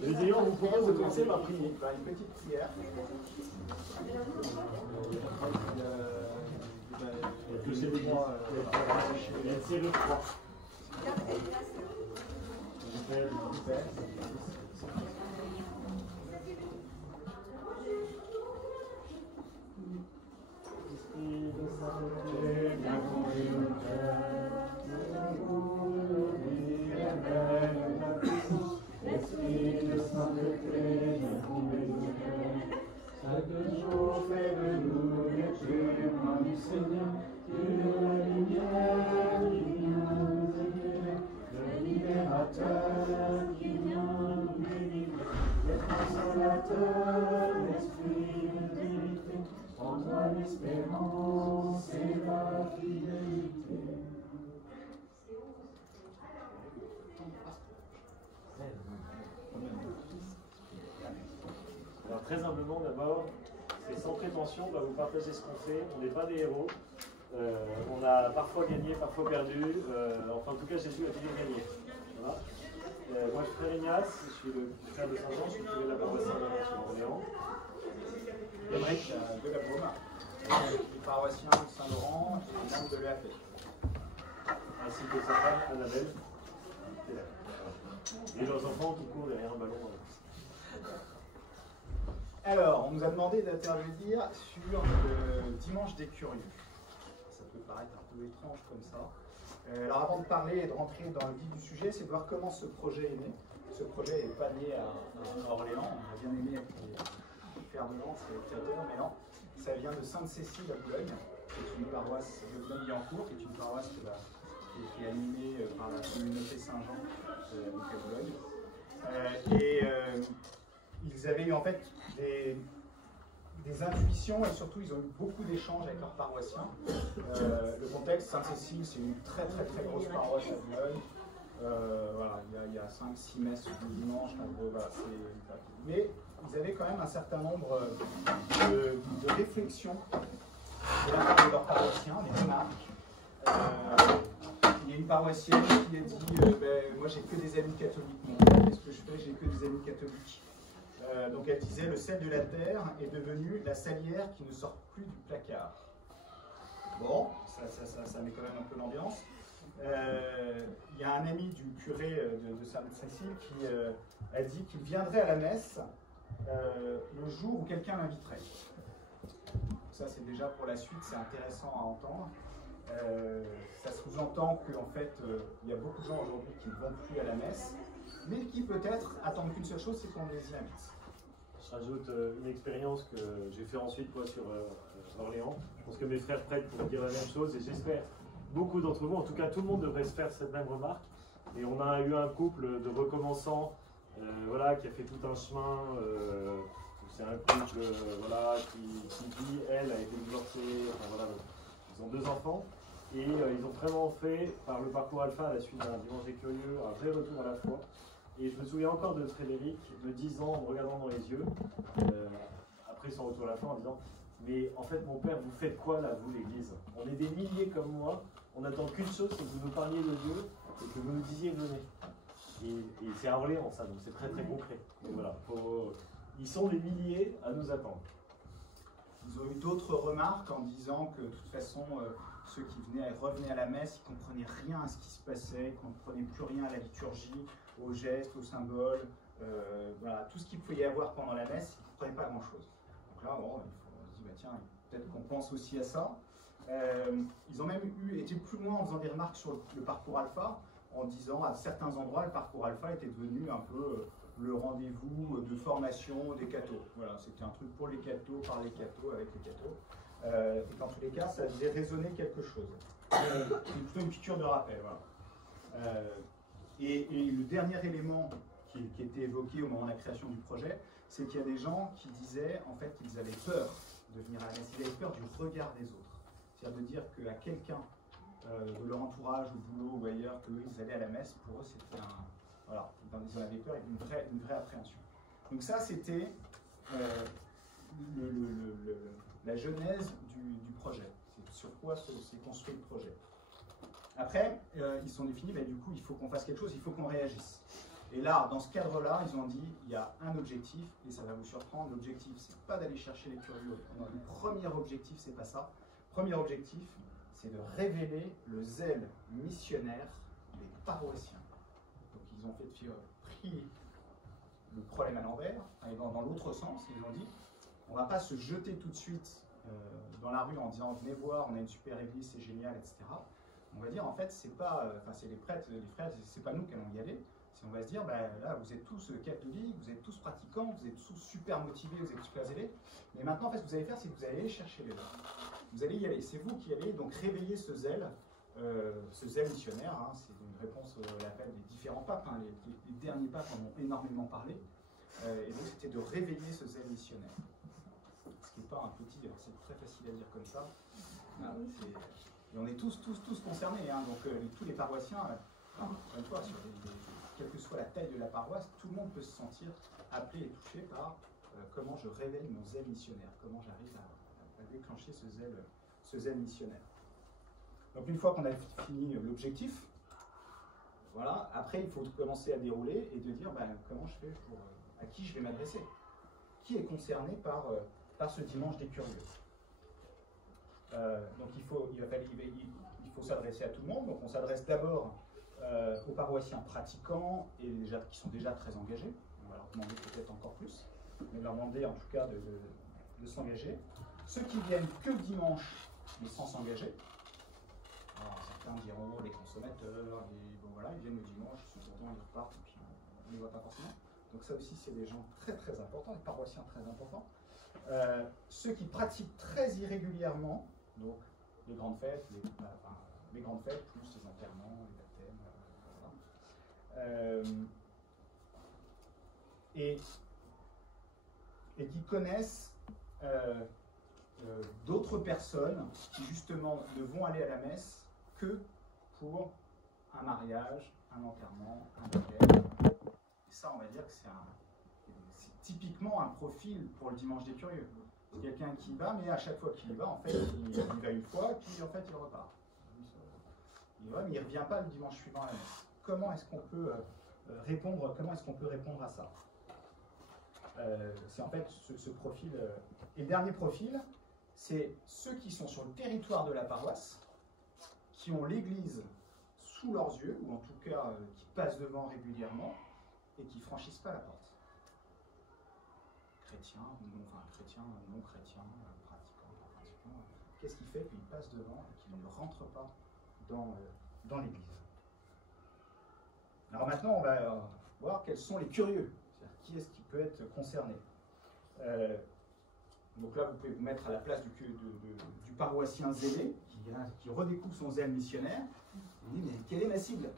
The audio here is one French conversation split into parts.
Les étudiants, on vous propose de commencer par prier. Une petite prière. Que c'est le 3. C'est le 3. Chaque jour fait de nous les témoins du Seigneur, que la lumière qui vient nous éclairer, le libérateur qui vient nous délivrer, le consolateur, l'esprit de vérité, en toi l'espérance et la fidélité. Alors très humblement d'abord, c'est sans prétention, on va vous partager ce qu'on fait, on n'est pas des héros, on a parfois gagné, parfois perdu, enfin en tout cas Jésus a toujours gagné. Voilà. Moi je suis frère Ignace, je suis le frère de Saint-Jean, je suis curé de la paroisse Saint-Laurent sur Orléans. Émeric de la Baume, paroissien de Saint-Laurent et membre de l'EAP. Ainsi que sa femme Annabelle, qui est là. Et leurs enfants qui courent derrière un ballon. Alors, on nous a demandé d'intervenir sur le dimanche des curieux. Ça peut paraître un peu étrange comme ça. Alors, avant de parler et de rentrer dans le vif du sujet, c'est de voir comment ce projet est né. Ce projet n'est pas né à Orléans. On a bien aimé avec les fers de lance et les créateurs, mais non. Ça vient de Sainte-Cécile à Boulogne, qui est une paroisse de Boulogne-Billancourt, qui est une paroisse qui est animée par la communauté Saint-Jean donc à Boulogne. Ils avaient eu en fait des intuitions et surtout ils ont eu beaucoup d'échanges avec leurs paroissiens. Le contexte, Sainte-Cécile, c'est une très grosse paroisse à Boulogne. Voilà, il y a 5-6 messes le dimanche, en gros, voilà, mais ils avaient quand même un certain nombre de réflexions de la part de leurs paroissiens, des remarques. Il y a une paroissienne qui a dit moi j'ai que des amis catholiques, qu'est-ce que je fais? J'ai que des amis catholiques. Donc elle disait le sel de la terre est devenu la salière qui ne sort plus du placard. Bon, ça met quand même un peu l'ambiance. Il y a un ami du curé de Sainte-Cécile qui a dit qu'il viendrait à la messe le jour où quelqu'un l'inviterait. Ça c'est déjà pour la suite, c'est intéressant à entendre. Ça sous-entend qu'en fait, il y a beaucoup de gens aujourd'hui qui ne vont plus à la messe, mais qui peut-être attendent qu'une seule chose, c'est qu'on les y invite. Je rajoute une expérience que j'ai fait ensuite sur Orléans. Je pense que mes frères prêtres pourraient dire la même chose et j'espère beaucoup d'entre vous, en tout cas tout le monde devrait se faire cette même remarque. Et on a eu un couple de recommençants voilà, qui a fait tout un chemin. C'est un couple voilà, qui vit, elle a été divorcée, enfin, voilà, ils ont 2 enfants. Et ils ont vraiment fait, par le parcours alpha à la suite d'un dimanche des curieux, un vrai retour à la foi. Et je me souviens encore de Frédéric, me disant, en me regardant dans les yeux, après son retour à la foi, en disant « Mais en fait, mon père, vous faites quoi là, vous, l'église? On est des milliers comme moi, on n'attend qu'une chose, c'est que vous nous parliez de Dieu et que vous nous disiez venez. » Et c'est à Orléans, ça, donc c'est très concret. Donc voilà, ils sont des milliers à nous attendre. Ils ont eu d'autres remarques en disant que de toute façon, ceux qui revenaient à la messe, ils ne comprenaient rien à ce qui se passait, ils ne comprenaient plus rien à la liturgie, aux gestes, aux symboles, voilà, tout ce qu'il pouvait y avoir pendant la messe, ils ne comprenaient pas grand-chose. Donc là, bon, on se dit, bah, tiens, peut-être qu'on pense aussi à ça. Ils ont même été plus loin en faisant des remarques sur le parcours alpha, en disant à certains endroits, le parcours alpha était devenu un peu le rendez-vous de formation des cathos. Voilà, c'était un truc pour les cathos, par les cathos, avec les cathos. Et dans tous les cas, ça faisait résonner quelque chose. C'est plutôt une piqûre de rappel. Voilà. Et le dernier élément qui était évoqué au moment de la création du projet, c'est qu'il y a des gens qui disaient en fait qu'ils avaient peur de venir à la messe, ils avaient peur du regard des autres. C'est-à-dire de dire qu'à quelqu'un de leur entourage, au boulot ou ailleurs, qu'ils allaient à la messe, pour eux c'était un... Voilà, ils en avaient peur et une vraie appréhension. Donc ça, c'était la genèse du projet. C'est sur quoi s'est construit le projet. Après, ils se sont définis, bah, du coup, il faut qu'on fasse quelque chose, il faut qu'on réagisse. Et là, dans ce cadre-là, ils ont dit, il y a un objectif, et ça va vous surprendre, l'objectif, c'est pas d'aller chercher les curieux. Non, le premier objectif, c'est pas ça. Le premier objectif, c'est de révéler le zèle missionnaire des paroissiens. Donc ils ont pris le problème à l'envers, et dans l'autre sens, ils ont dit, on va pas se jeter tout de suite dans la rue en disant, venez voir, on a une super église, c'est génial, etc. On va dire, en fait, c'est pas, c'est les prêtres, les frères, c'est pas nous qui allons y aller. On va se dire, ben, là, vous êtes tous catholiques, vous êtes tous pratiquants, vous êtes tous super motivés, vous êtes super zélés. Mais maintenant, en fait, ce que vous allez faire, c'est que vous allez aller chercher les gens. Vous allez y aller. C'est vous qui allez donc réveiller ce zèle missionnaire. Hein, c'est une réponse à l'appel des différents papes. Hein, les derniers papes en ont énormément parlé. Et donc, c'était de réveiller ce zèle missionnaire. Ce qui n'est pas un petit, c'est très facile à dire comme ça. Voilà, et on est tous concernés. Hein, donc, tous les paroissiens, encore une fois, quelle que soit la taille de la paroisse, tout le monde peut se sentir appelé et touché par comment je réveille mon zèle missionnaire, comment j'arrive à déclencher ce zèle missionnaire. Donc une fois qu'on a fini l'objectif, voilà, après il faut commencer à dérouler et de dire comment je fais à qui je vais m'adresser. Qui est concerné par ce dimanche des curieux. Donc il faut s'adresser à tout le monde, donc on s'adresse d'abord aux paroissiens pratiquants et qui sont déjà très engagés. On va leur demander peut-être encore plus, mais leur demander en tout cas de s'engager. Ceux qui viennent que le dimanche, mais sans s'engager. Alors certains diront les consommateurs, ils viennent le dimanche, ils sont contents, ils repartent, et puis on ne les voit pas forcément. Donc ça aussi, c'est des gens très très importants, des paroissiens très importants. Ceux qui pratiquent très irrégulièrement, donc les grandes fêtes, les grandes fêtes plus les enterrements, les baptêmes, et qui connaissent d'autres personnes qui justement ne vont aller à la messe que pour un mariage, un enterrement, un baptême. Et ça, on va dire que c'est typiquement un profil pour le dimanche des curieux. C'est quelqu'un qui va, mais à chaque fois qu'il y va, en fait, il va une fois, puis en fait, il repart. Il va, mais il ne revient pas le dimanche suivant à la messe. Comment est-ce qu'on peut répondre à ça? C'est en fait ce profil. Et le dernier profil, c'est ceux qui sont sur le territoire de la paroisse, qui ont l'église sous leurs yeux, ou en tout cas qui passent devant régulièrement, et qui ne franchissent pas la porte. Chrétiens, non chrétiens, pratiquants, pas pratiquants. Qu'est-ce qui fait qu'ils passent devant et qu'ils ne rentrent pas dans l'église? Alors maintenant, on va voir quels sont les curieux. C'est-à-dire qui est-ce qui peut être concerné. Donc là, vous pouvez vous mettre à la place du paroissien zélé, qui redécouvre son zèle missionnaire. Il dit, mais quelle est ma cible?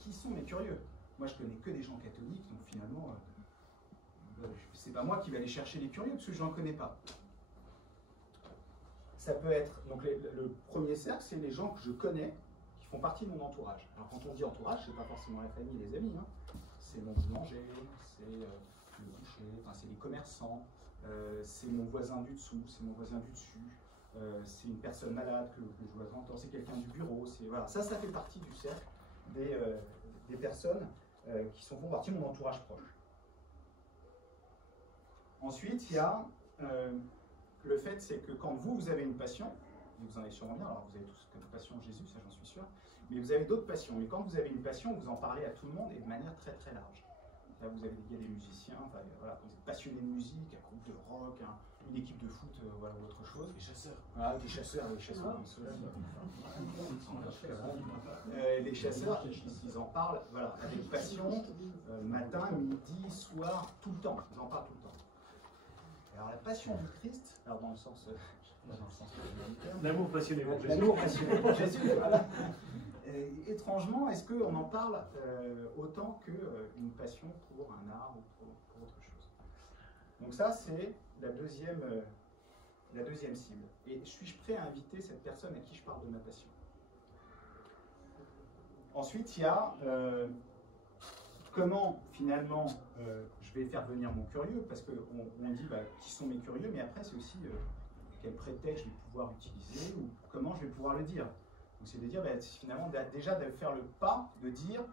Qui sont mes curieux? Moi, je connais que des gens catholiques, donc finalement, c'est pas moi qui vais aller chercher les curieux, parce que je n'en connais pas. Ça peut être, donc le premier cercle, c'est les gens que je connais, qui font partie de mon entourage. Alors quand on dit entourage, c'est pas forcément la famille et les amis, hein. C'est mon boulanger, c'est le boucher, enfin, c'est les commerçants, c'est mon voisin du dessous, c'est mon voisin du dessus, c'est une personne malade que je vois de temps en temps, c'est quelqu'un du bureau, voilà. Ça fait partie du cercle des personnes qui font partie de mon entourage proche. Ensuite, il y a le fait, c'est que quand vous avez une passion, et vous en avez sûrement bien, alors vous avez tous comme passion Jésus, ça j'en suis sûr, mais vous avez d'autres passions. Mais quand vous avez une passion, vous en parlez à tout le monde et de manière très très large. Là, il y a des musiciens, enfin, voilà, quand vous êtes passionné de musique, un groupe de rock, une équipe de foot, voilà, ou autre chose. Les chasseurs. Ah, des chasseurs. Les chasseurs, ils en parlent, voilà, avec passion, matin, midi, soir, tout le temps. Ils en parlent tout le temps. Alors la passion du Christ, alors dans le sens l'amour passionné pour Jésus. L'amour passionné pour Jésus, voilà. Étrangement, est-ce qu'on en parle autant qu'une passion pour un art ou pour autre chose? Donc ça, c'est la deuxième cible. Et suis-je prêt à inviter cette personne à qui je parle de ma passion? Ensuite, il y a comment, finalement, je vais faire venir mon curieux, parce qu'on dit qui sont mes curieux, mais après, c'est aussi quel prétexte je vais pouvoir utiliser, ou comment je vais pouvoir le dire. Donc, c'est de dire, finalement, déjà de faire le pas, de dire,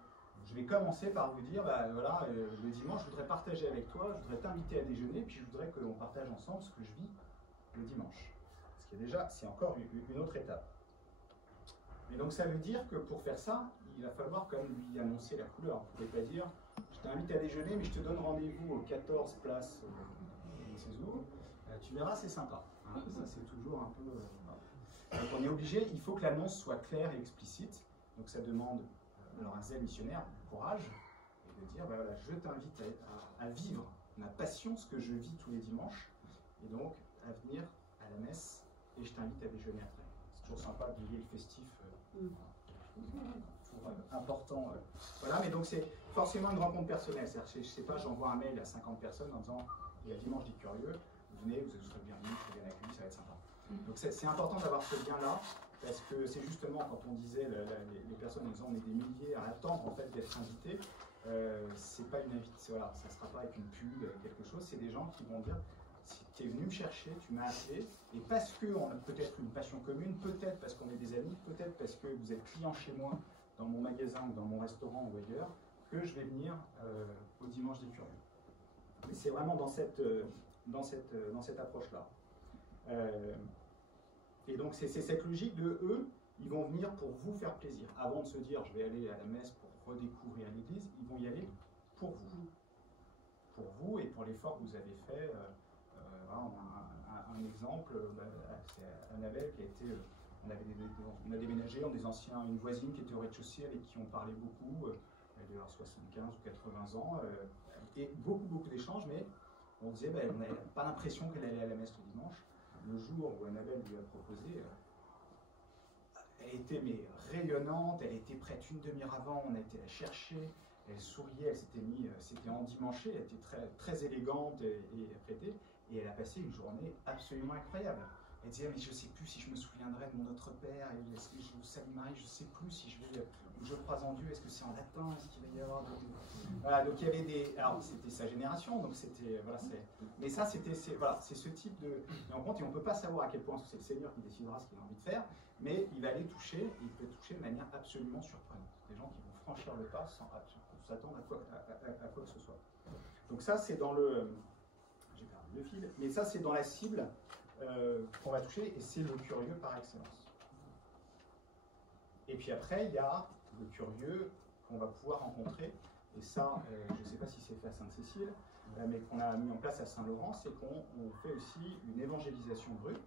je vais commencer par vous dire, bah, voilà, le dimanche, je voudrais partager avec toi, je voudrais t'inviter à déjeuner, puis je voudrais qu'on partage ensemble ce que je vis le dimanche. Ce qui est déjà, c'est encore une autre étape. Et donc ça veut dire que pour faire ça, il va falloir quand même lui annoncer la couleur. Vous ne pouvez pas dire, je t'invite à déjeuner, mais je te donne rendez-vous au 14 place tu verras, c'est sympa. Hein, ça, c'est toujours un peu... Donc on est obligé, il faut que l'annonce soit claire et explicite. Donc ça demande alors un zèle missionnaire, du courage, et de dire, bah voilà, je t'invite à vivre ma passion, ce que je vis tous les dimanches, et donc à venir à la messe, et je t'invite à déjeuner après. C'est toujours sympa de lier le festif, toujours important. Voilà, mais donc c'est forcément une rencontre personnelle. C'est-à-dire, je ne sais pas, j'envoie un mail à 50 personnes en disant, il y a dimanche des curieux, venez, vous serez bienvenus, vous serez bien accueillis, ça va être sympa. Donc c'est important d'avoir ce lien-là, parce que c'est justement quand on disait, les personnes en disant on est des milliers à attendre en fait d'être invités, c'est pas une invitation, voilà, ça ne sera pas avec une pub, quelque chose, c'est des gens qui vont dire, si tu es venu me chercher, tu m'as appelé, et parce qu'on a peut-être une passion commune, peut-être parce qu'on est des amis, peut-être parce que vous êtes client chez moi, dans mon magasin ou dans mon restaurant ou ailleurs, que je vais venir au dimanche des curieux. Mais c'est vraiment dans cette approche-là. Et donc c'est cette logique de eux, ils vont venir pour vous faire plaisir. Avant de se dire je vais aller à la messe pour redécouvrir l'église, ils vont y aller pour vous. Pour vous et pour l'effort que vous avez fait. Voilà, on a un exemple, c'est Annabelle qui a été... On a déménagé, on a une voisine qui était au rez-de-chaussée avec qui on parlait beaucoup, elle devait avoir 75 ou 80 ans, et beaucoup d'échanges, mais on disait, on n'avait pas l'impression qu'elle allait à la messe le dimanche. Le jour où Annabelle lui a proposé, elle était rayonnante, elle était prête une demi-heure avant, on a été la chercher, elle souriait, elle s'était endimanchée, elle était très élégante et apprêtée, et elle a passé une journée absolument incroyable. Elle disait, mais je ne sais plus si je me souviendrai de mon Notre Père, est-ce que je vous salue Marie, je ne sais plus si je crois en Dieu, est-ce que c'est en latin, est-ce qu'il va y avoir... Voilà, donc il y avait des... Alors c'était sa génération, donc c'était... Voilà, mais ça, c'est ce type de... Mais en compte, et on ne peut pas savoir à quel point c'est le Seigneur qui décidera ce qu'il a envie de faire, mais il va aller toucher, et il peut toucher de manière absolument surprenante. Des gens qui vont franchir le pas sans s'attendre à quoi que ce soit. Donc ça, c'est dans le... J'ai perdu le fil, mais ça, c'est dans la cible qu'on va toucher, et c'est le curieux par excellence. Et puis après, il y a le curieux qu'on va pouvoir rencontrer, et ça, je ne sais pas si c'est fait à Sainte-Cécile, mais qu'on a mis en place à Saint-Laurent, c'est qu'on fait aussi une évangélisation de rue,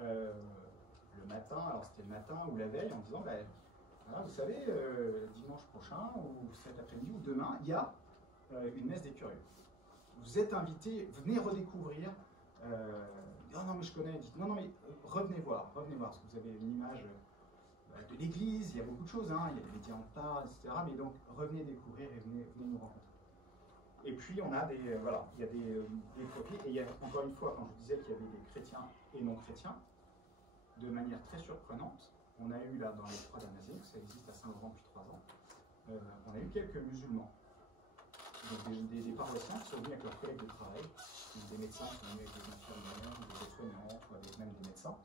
le matin, alors c'était le matin ou la veille, en disant, voilà, vous savez, dimanche prochain, ou cet après-midi, ou demain, il y a une messe des curieux. Vous êtes invités, venez redécouvrir. Non, mais je connais. Dites, non, mais revenez voir, parce que vous avez une image de l'église, il y a beaucoup de choses, hein, il y a des médias en parlent, etc. Mais donc, revenez découvrir et venez nous rencontrer. Et puis, on a il y a des profils, et il y a, encore une fois, quand je disais qu'il y avait des chrétiens et non chrétiens, de manière très surprenante, on a eu là, dans les Croix d'Amazigh, ça existe à Saint-Laurent depuis 3 ans, on a eu quelques musulmans. Donc des paroissiens qui sont venus avec leurs collègues de travail, des médecins qui sont venus avec des infirmières, des aides-soignantes, ou avec même des médecins.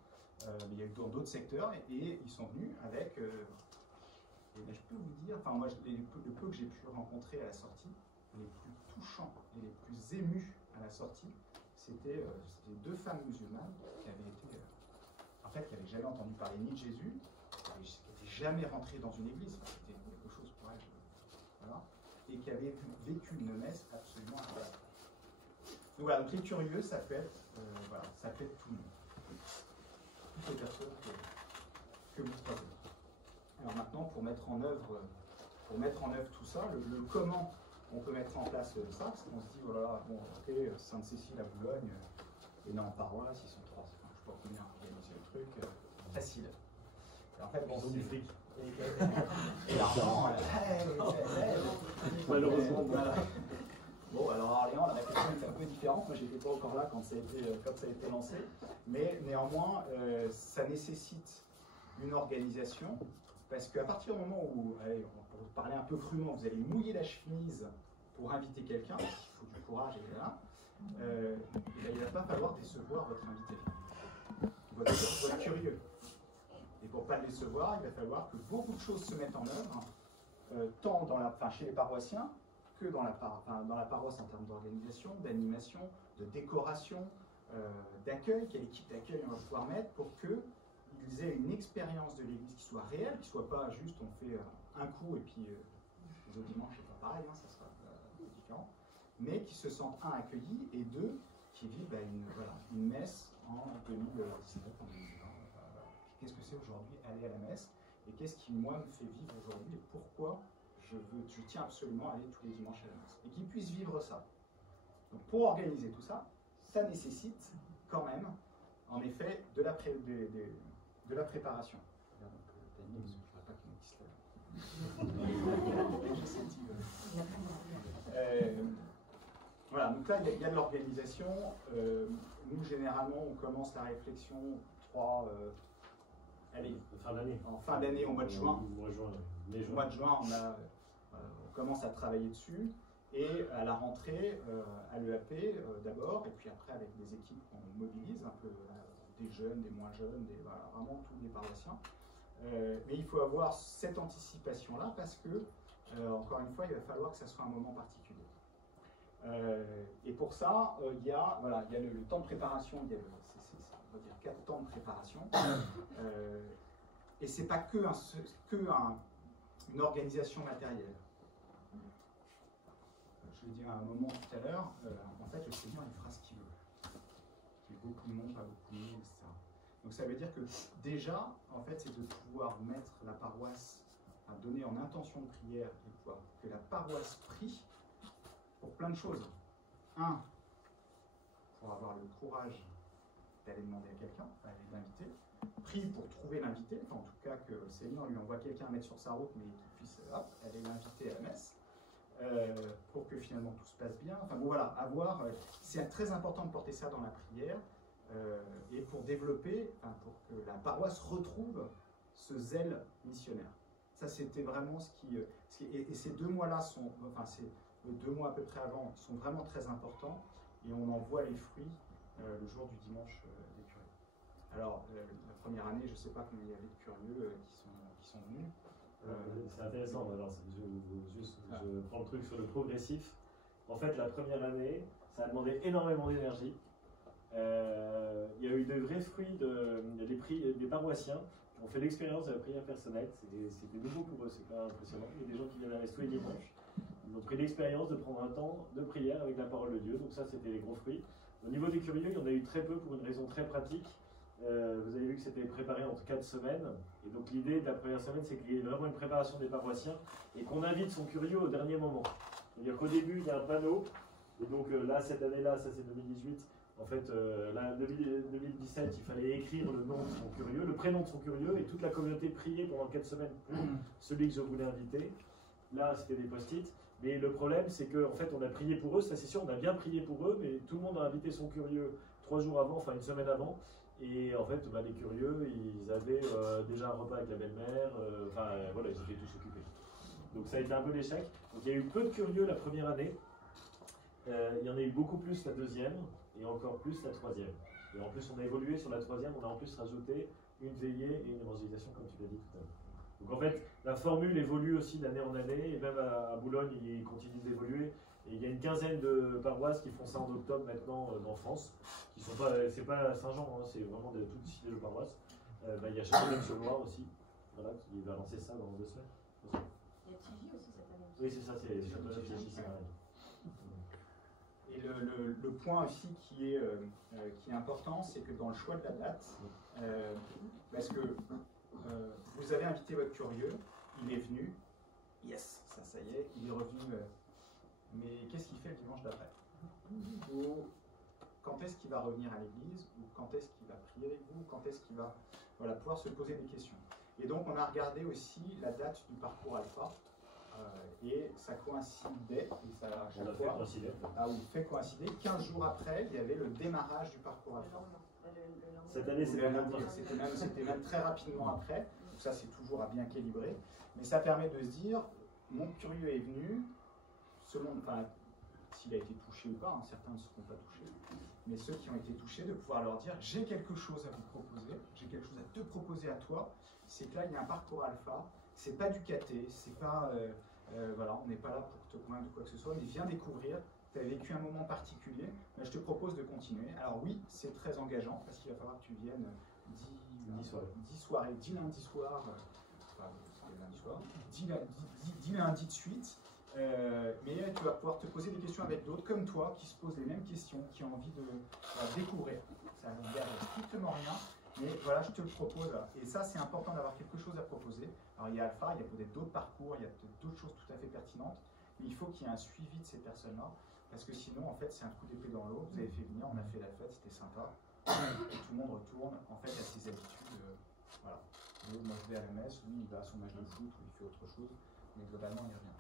Mais il y a eu dans d'autres secteurs, et ils sont venus avec... et ben, je peux vous dire, enfin moi, le peu que j'ai pu rencontrer à la sortie, les plus touchants et les plus émus à la sortie, c'était 2 femmes musulmanes qui avaient été... en fait, qui n'avaient jamais entendu parler ni de Jésus, qui n'étaient jamais rentrées dans une église, c'était quelque chose pour elles. Voilà. Et qui avait vécu une messe absolument incroyable. Donc voilà, donc les curieux, ça peut être, ça peut être tout le monde. Toutes les personnes que vous croisez. Alors maintenant, pour mettre en œuvre tout ça, le comment on peut mettre en place ça, parce qu'on se dit, voilà, bon, ok, Sainte-Cécile à Boulogne, et non en paroisse, ils sont 3, enfin, je ne sais pas combien organiser le truc, facile. Et en fait, bon, ils ont du fric. Et l'argent, malheureusement. Voilà. Bon, alors à Orléans, la réflexion est un peu différente. Moi, je n'étais pas encore là quand ça a été lancé. Mais néanmoins, ça nécessite une organisation. Parce qu'à partir du moment où, allez, pour parler un peu crûment, vous allez mouiller la chemise pour inviter quelqu'un, il faut du courage, etc. Il ne va pas falloir décevoir votre invité, votre curieux. Et pour ne pas le décevoir, il va falloir que beaucoup de choses se mettent en œuvre tant chez les paroissiens que dans la paroisse en termes d'organisation, d'animation, de décoration, d'accueil, quelle équipe d'accueil on va pouvoir mettre pour qu'ils aient une expérience de l'Église qui soit réelle, qui ne soit pas juste on fait un coup et puis les autres dimanches c'est pas pareil, hein, ça sera différent, mais qui se sentent accueillis et deux, qui vivent une messe en 2019, en 2020. Qu'est-ce que c'est aujourd'hui aller à la messe et qu'est-ce qui moi me fait vivre aujourd'hui et pourquoi je tiens absolument à aller tous les dimanches à la messe et qu'ils puissent vivre ça. Donc pour organiser tout ça, ça nécessite quand même, en effet, de la préparation. Daniel, je ne voudrais pas qu'il me dise là. Voilà, donc là, il y a de l'organisation. Nous, généralement, on commence la réflexion en fin d'année, au mois de juin. Au mois de juin, on commence à travailler dessus. Et à la rentrée, à l'EAP d'abord, et puis après avec des équipes qu'on mobilise, un peu des jeunes, des moins jeunes, vraiment tous les paroissiens. Mais il faut avoir cette anticipation-là parce que, encore une fois, il va falloir que ça soit un moment particulier. Et pour ça, il y a le temps de préparation, il y a on va dire 4 temps de préparation. Et ce n'est pas une organisation matérielle. Je l'ai dit à un moment tout à l'heure, en fait, le Seigneur, il fera ce qu'il veut. Il y a beaucoup de monde, pas beaucoup de monde, etc. Donc ça veut dire que déjà, en fait, c'est de pouvoir mettre la paroisse, donner en intention de prière, et pouvoir que la paroisse prie pour plein de choses. Un, pour avoir le courage d'aller demander à quelqu'un, d'aller l'inviter. Prie pour trouver l'invité, enfin, en tout cas que le Seigneur lui envoie quelqu'un à mettre sur sa route, mais qu'il puisse aller l'inviter à la messe. Pour que finalement tout se passe bien. Enfin bon voilà, c'est très important de porter ça dans la prière et pour développer, pour que la paroisse retrouve ce zèle missionnaire. Ça c'était vraiment et ces 2 mois-là ces 2 mois à peu près avant sont vraiment très importants et on en voit les fruits le jour du dimanche des curieux. Alors la première année, je ne sais pas combien il y avait de curieux qui sont venus. C'est intéressant, alors, je prends le truc sur le progressif. En fait, la première année, ça a demandé énormément d'énergie. Il y a eu de vrais fruits des paroissiens qui ont fait l'expérience de la prière personnelle. C'était nouveau pour eux, c'est quand même impressionnant. Il y a des gens qui viennent à la messe tous les dimanches. Ils ont pris l'expérience de prendre un temps de prière avec la parole de Dieu. Donc ça, c'était les gros fruits. Au niveau des curieux, il y en a eu très peu pour une raison très pratique. Vous avez vu que c'était préparé en 4 semaines. Et donc l'idée de la première semaine, c'est qu'il y ait vraiment une préparation des paroissiens et qu'on invite son curieux au dernier moment. C'est-à-dire qu'au début, il y a un panneau. Et donc là, cette année-là, ça c'est 2018. En fait, là, 2017, il fallait écrire le nom de son curieux, le prénom de son curieux, et toute la communauté priait pendant 4 semaines pour celui que je voulais inviter. Là, c'était des post-it. Mais le problème, c'est qu'en fait, on a prié pour eux, ça c'est sûr, on a bien prié pour eux, mais tout le monde a invité son curieux 3 jours avant, enfin 1 semaine avant. Et en fait, les curieux, ils avaient déjà un repas avec la belle-mère, voilà, ils étaient tous occupés. Donc ça a été un peu l'échec. Donc il y a eu peu de curieux la première année, il y en a eu beaucoup plus la deuxième, et encore plus la troisième. Et en plus, on a évolué sur la troisième, on a en plus rajouté une veillée et une évangélisation, comme tu l'as dit tout à l'heure. Donc en fait, la formule évolue aussi d'année en année, et même à Boulogne, il continue d'évoluer. Et il y a une quinzaine de paroisses qui font ça en octobre maintenant en France, qui sont pas, c'est pas Saint-Jean, hein, c'est vraiment de toutes cités de paroisses. Il y a Châteauneuf-sur-Loire aussi, voilà, qui va lancer ça dans 2 semaines. Il y a Tigy aussi cette année. Oui, c'est ça, c'est Châteauneuf, Tigy, c'est pareil. Et le point aussi qui est important, c'est que dans le choix de la date, parce que vous avez invité votre curieux, il est venu, yes, ça y est, il est revenu. Mais qu'est-ce qu'il fait le dimanche d'après? Ou quand est-ce qu'il va revenir à l'église? Ou quand est-ce qu'il va prier avec vous? Quand est-ce qu'il va pouvoir se poser des questions? Et donc on a regardé aussi la date du parcours alpha. Et ça coïncidait, et ça à chaque fois, fait coïncider, 15 jours après, il y avait le démarrage du parcours alpha. Cette année, c'était même très rapidement après. Donc ça, c'est toujours à bien calibrer. Mais ça permet de se dire, mon curieux est venu, selon, s'il a été touché ou pas, hein, certains ne seront pas touchés, mais ceux qui ont été touchés, de pouvoir leur dire, j'ai quelque chose à vous proposer, j'ai quelque chose à te proposer à toi, c'est que là, il y a un parcours alpha, C'est pas du caté, c'est pas, voilà, on n'est pas là pour te convaincre de quoi que ce soit, mais viens découvrir. Tu as vécu un moment particulier, mais je te propose de continuer. Alors oui, c'est très engageant parce qu'il va falloir que tu viennes 10 lundis soirs, enfin, c'est lundi soir, 10 lundis de suite. Mais tu vas pouvoir te poser des questions avec d'autres comme toi qui se posent les mêmes questions, qui ont envie de découvrir. Ça n'engage strictement rien, mais voilà, je te le propose. Et ça, c'est important d'avoir quelque chose à proposer. Alors il y a Alpha, il y a peut-être d'autres parcours, il y a peut-être d'autres choses tout à fait pertinentes, mais il faut qu'il y ait un suivi de ces personnes-là, parce que sinon, en fait, c'est un coup d'épée dans l'eau. Vous avez fait venir, on a fait la fête, c'était sympa. Et tout le monde retourne en fait à ses habitudes. Voilà. Moi, je vais à la messe, lui, il va à son match de foot ou il fait autre chose, mais globalement, il revient.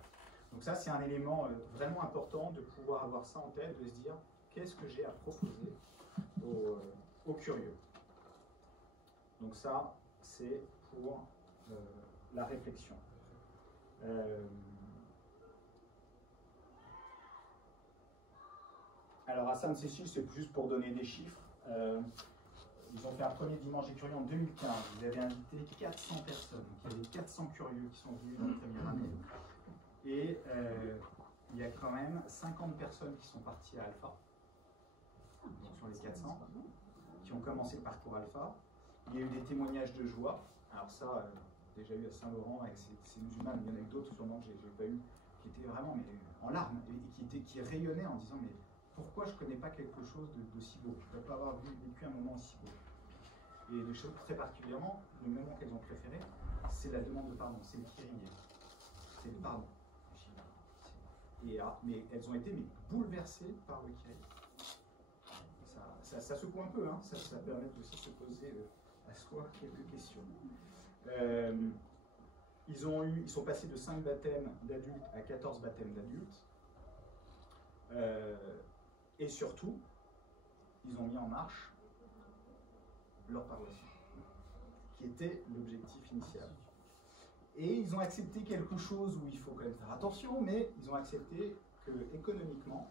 Donc ça, c'est un élément vraiment important de pouvoir avoir ça en tête, de se dire qu'est-ce que j'ai à proposer aux curieux. Donc ça, c'est pour la réflexion. Alors à Sainte-Cécile, c'est juste pour donner des chiffres. Ils ont fait un premier dimanche des curieux en 2015. Ils avaient invité 400 personnes. Donc il y avait 400 curieux qui sont venus dans la première année. Et il y a quand même 50 personnes qui sont parties à Alpha, donc sur les 400, qui ont commencé le parcours Alpha. Il y a eu des témoignages de joie. Alors ça, déjà eu à Saint-Laurent avec ces musulmans, mais il y en a eu d'autres sûrement que je n'ai pas eu, qui étaient vraiment en larmes et qui rayonnaient en disant mais pourquoi je ne connais pas quelque chose de si beau? Je ne peux pas avoir vécu un moment aussi beau. Et les choses très particulièrement, le moment qu'elles ont préféré, c'est la demande de pardon, c'est le kyrie, c'est le pardon. Mais elles ont été bouleversées par le kyrie. Ça secoue un peu, hein, ça permet aussi de se poser à soi quelques questions. Ils sont passés de 5 baptêmes d'adultes à 14 baptêmes d'adultes. Et surtout, ils ont mis en marche leur paroisse, qui était l'objectif initial. Et ils ont accepté quelque chose où il faut quand même faire attention, mais ils ont accepté qu'économiquement,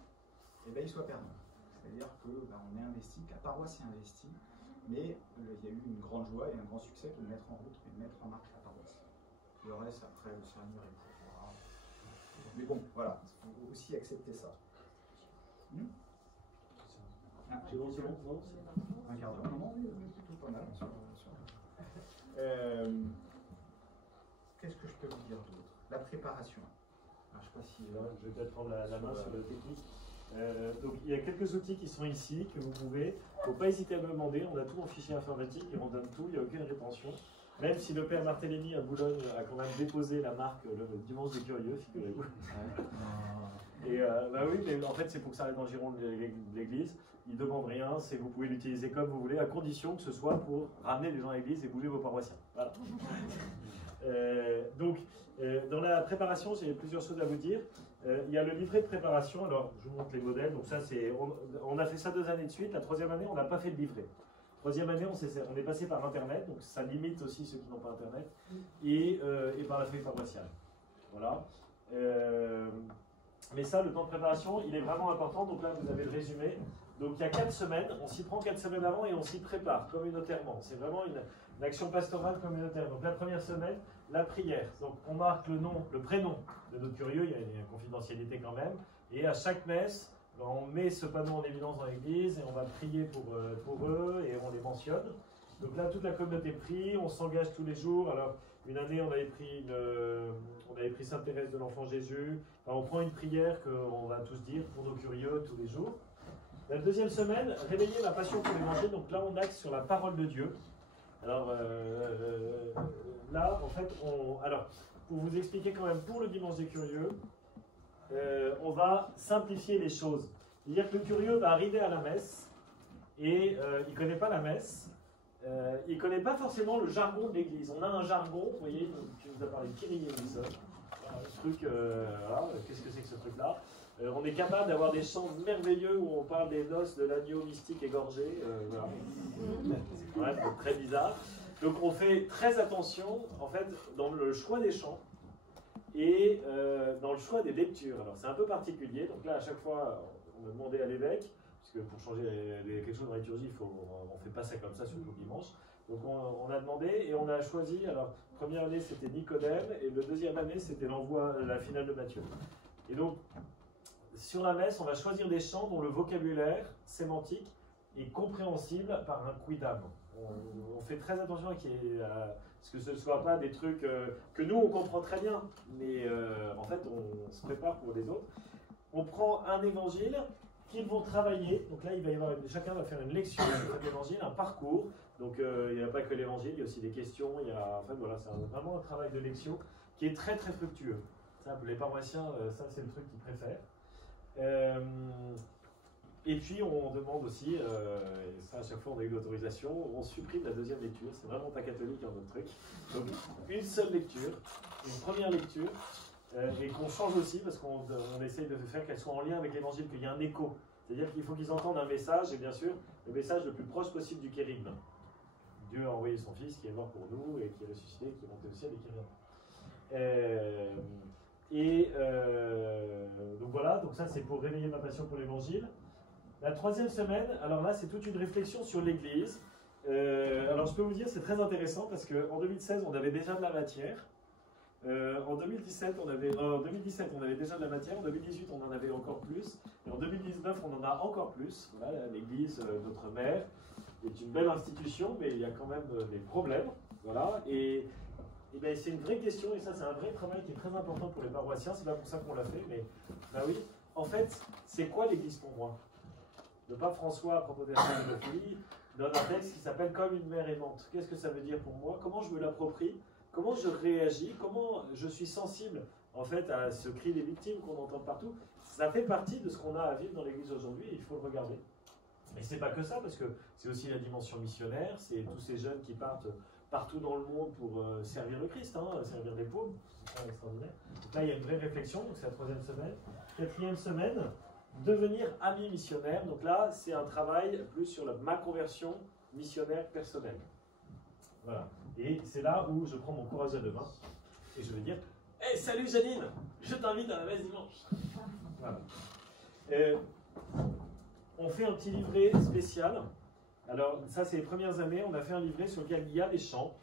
ils soient permis. C'est-à-dire qu'on est investi, que la paroisse est investie, mais il y a eu une grande joie et un grand succès de mettre en route et de mettre en marche la paroisse. Le reste, après, le Seigneur, etc. Mais bon, voilà, il faut aussi accepter ça. C'est bon, c'est bon, non? Un quart d'heure, non, oui, plutôt pas mal. Qu'est-ce que je peux vous dire d'autre? La préparation. Alors, je sais pas si, je vais peut-être prendre la main sur la technique. Donc il y a quelques outils qui sont ici, que vous pouvez. Il ne faut pas hésiter à me demander, on a tout en fichier informatique et on donne tout, il n'y a aucune rétention. Même si le père Barthélemy à Boulogne a quand même déposé la marque le dimanche des curieux, figurez-vous. Et bah oui, mais en fait c'est pour que ça arrive dans le giron de l'église. Il ne demande rien, vous pouvez l'utiliser comme vous voulez, à condition que ce soit pour ramener les gens à l'église et bouger vos paroissiens. Voilà. Donc, dans la préparation, j'ai plusieurs choses à vous dire. Il y a le livret de préparation. Alors, je vous montre les modèles. Donc ça, on a fait ça 2 années de suite. La 3e année, on n'a pas fait de livret. 3e année, on est passé par Internet. Donc ça limite aussi ceux qui n'ont pas Internet. Et par la feuille paroissiale. Voilà. Mais ça, le temps de préparation, il est vraiment important. Donc là, vous avez le résumé. Donc il y a 4 semaines. On s'y prend 4 semaines avant et on s'y prépare communautairement. C'est vraiment une action pastorale communautaire. Donc la première semaine, la prière. Donc on marque le prénom de notre curieux, il y a une confidentialité quand même. Et à chaque messe, on met ce panneau en évidence dans l'église et on va prier pour eux et on les mentionne. Donc là, toute la communauté prie, on s'engage tous les jours. Alors une année, on avait pris Sainte Thérèse de l'Enfant Jésus. Alors, on prend une prière qu'on va tous dire pour nos curieux tous les jours. La 2e semaine, réveiller la passion pour l'évangile. Donc là, on axe sur la parole de Dieu. Alors là, en fait, pour vous expliquer quand même, pour le dimanche des curieux, on va simplifier les choses. C'est-à-dire que le curieux va arriver à la messe et il ne connaît pas la messe, il ne connaît pas forcément le jargon de l'église. On a un jargon, vous voyez, qui nous a parlé de Kyrie Eleison. Un truc, voilà, qu'est-ce que c'est que ce truc-là? On est capable d'avoir des chants merveilleux où on parle des noces de l'agneau mystique égorgé. Voilà. C'est quand même très bizarre. Donc on fait très attention en fait dans le choix des chants et dans le choix des lectures. Alors c'est un peu particulier. Donc là à chaque fois on a demandé à l'évêque, puisque pour changer quelque chose dans la liturgie, on ne fait pas ça comme ça, surtout le dimanche. Donc on a demandé et on a choisi, alors première année c'était Nicodème et le deuxième année c'était l'envoi, la finale de Matthieu. Et donc sur la messe on va choisir des chants dont le vocabulaire sémantique est compréhensible par un quidam. On fait très attention à ce que ce ne soit pas des trucs que nous on comprend très bien, mais en fait on se prépare pour les autres. On prend un évangile qu'ils vont travailler, donc là il va y avoir, chacun va faire une lecture sur cet évangile, un parcours, donc il n'y a pas que l'évangile, il y a aussi des questions, il y a, en fait voilà, c'est vraiment un travail de lecture qui est très très fructueux. Ça, pour les paroissiens, ça c'est le truc qu'ils préfèrent. Et puis on demande aussi, et ça à chaque fois on a eu l'autorisation, on supprime la deuxième lecture, c'est vraiment pas catholique hein, notre truc. Donc une seule lecture, une première lecture, et qu'on change aussi parce qu'on essaye de faire qu'elle soit en lien avec l'évangile, qu'il y ait un écho. C'est-à-dire qu'il faut qu'ils entendent un message, et bien sûr le message le plus proche possible du kérigme. Dieu a envoyé son Fils qui est mort pour nous et qui est ressuscité, qui est monté au ciel et qui revient. Donc voilà, donc ça c'est pour réveiller ma passion pour l'évangile. La troisième semaine, alors là c'est toute une réflexion sur l'Église. Alors je peux vous dire c'est très intéressant parce qu'en 2016 on avait déjà de la matière. En 2017 on avait déjà de la matière, en 2018 on en avait encore plus, et en 2019 on en a encore plus. Voilà, l'Église, notre mère, est une belle institution, mais il y a quand même des problèmes. Voilà, et ben, c'est une vraie question, et ça c'est un vrai travail qui est très important pour les paroissiens, c'est pas pour ça qu'on l'a fait, mais bah oui, en fait, c'est quoi l'Église pour moi? Le pape François, à propos de la pédophilie, donne un texte qui s'appelle « Comme une mère aimante ». Qu'est-ce que ça veut dire pour moi? Comment je me l'approprie? Comment je réagis? Comment je suis sensible en fait à ce cri des victimes qu'on entend partout? Ça fait partie de ce qu'on a à vivre dans l'Église aujourd'hui, il faut le regarder. Et c'est pas que ça, parce que c'est aussi la dimension missionnaire, c'est tous ces jeunes qui partent partout dans le monde pour servir le Christ, hein, servir les pauvres, c'est extraordinaire. Donc là, il y a une vraie réflexion, donc c'est la troisième semaine. Quatrième semaine, devenir ami missionnaire. Donc là, c'est un travail plus sur ma conversion missionnaire personnelle. Voilà. Et c'est là où je prends mon courage à deux mains et je vais dire « Hey, salut Janine, je t'invite à la messe dimanche !» Voilà. On fait un petit livret spécial. Alors, ça, c'est les premières années. On a fait un livret sur lequel il y a des chants.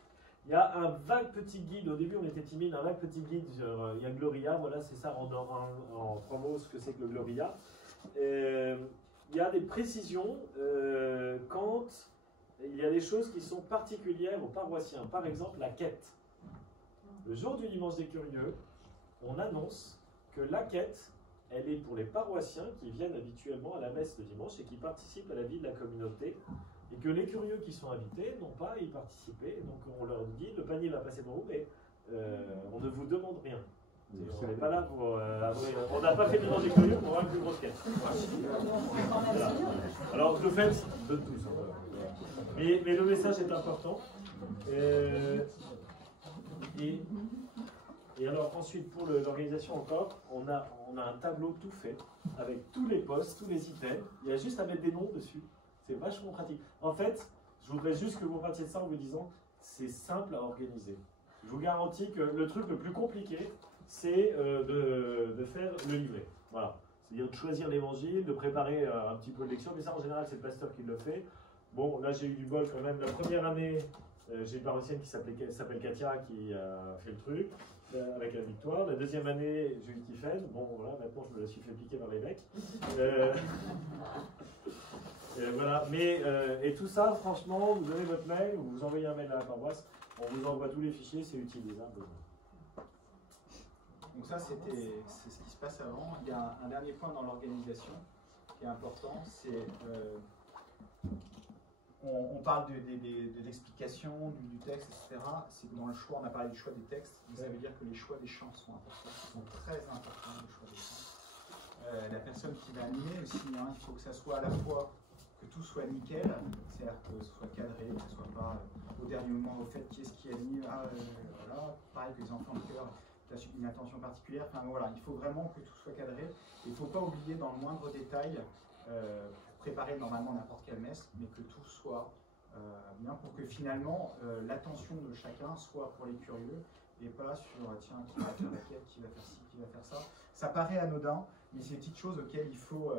Il y a un vague petit guide. Au début, on était timide. Un vague petit guide sur il y a Gloria. Voilà, c'est ça en 3 mots ce que c'est que le Gloria. Il y a des précisions quand il y a des choses qui sont particulières aux paroissiens. Par exemple, la quête. Le jour du dimanche des curieux, on annonce que la quête, elle est pour les paroissiens qui viennent habituellement à la messe le dimanche et qui participent à la vie de la communauté. Et que les curieux qui sont invités n'ont pas à y participer. Donc on leur dit, le panier va passer devant vous, mais on ne vous demande rien. On n'est pas là pour... on n'a pas fait le dimanche des curieux pour avoir une plus grosse quête. Voilà. Alors le fait de tous. Mais le message est important. Et alors ensuite pour l'organisation encore, on a un tableau tout fait avec tous les postes, tous les items. Il y a juste à mettre des noms dessus. C'est vachement pratique. En fait, je voudrais juste que vous partiez de ça en vous disant c'est simple à organiser. Je vous garantis que le truc le plus compliqué, c'est de faire le livret. Voilà. C'est-à-dire de choisir l'évangile, de préparer un petit peu de lecture. Mais ça, en général, c'est le pasteur qui le fait. Bon, là, j'ai eu du bol quand même. La première année, j'ai une paroissienne qui s'appelle Katia qui a fait le truc avec la victoire. La deuxième année, j'ai eu Tiffaine. Bon, voilà, maintenant, je me la suis fait piquer par l'évêque. Voilà. Mais, et tout ça, franchement, vous donnez votre mail, ou vous envoyez un mail à la paroisse, on vous envoie tous les fichiers, c'est utilisable. Donc ça, c'est ce qui se passe avant. Il y a un dernier point dans l'organisation qui est important, c'est on parle de l'explication, du texte, etc. C'est que dans le choix, on a parlé du choix des textes, mais ça veut dire que les choix des chants sont importants, sont très importants, les choix des chants. La personne qui va animer aussi, hein, il faut que ça soit à la fois que tout soit nickel, c'est-à-dire que ce soit cadré, que ce soit pas au dernier moment au fait qui est-ce qui anime, voilà, pareil que les enfants de cœur, une attention particulière, enfin voilà, il faut vraiment que tout soit cadré, il ne faut pas oublier dans le moindre détail, préparer normalement n'importe quelle messe, mais que tout soit bien pour que finalement l'attention de chacun soit pour les curieux et pas sur tiens, qui va faire la quête, qui va faire ci, qui va faire ça. Ça paraît anodin, mais c'est des petites choses auxquelles il faut